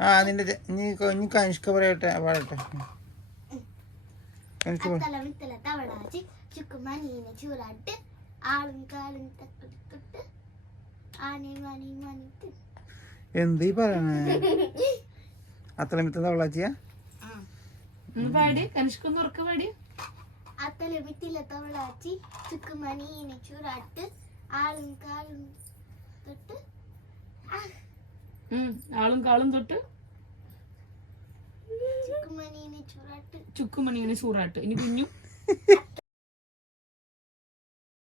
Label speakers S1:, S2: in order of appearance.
S1: ആ നിന്റെ നീ നീ കനിഷ്ക പറയട്ടെ പാടട്ടെ കനിഷ്ക എന്ത് ഈ പറയണേ? അത്തലമിത്ത തവളാച്ചിയാ
S2: ഒന്ന് പാടി. കനിഷ്കൊന്ന് ഉറക്കെ പാടി.
S3: അത്തല വിത്തില തവളാച്ചി ചുക്കുമണി ചൂരാട്ട് ആളും കാലും.
S2: ആളും കാളും തൊട്ട്
S3: ചുക്കുമണീനെ
S2: സൂറാട്ട് ഇനി കുഞ്ഞു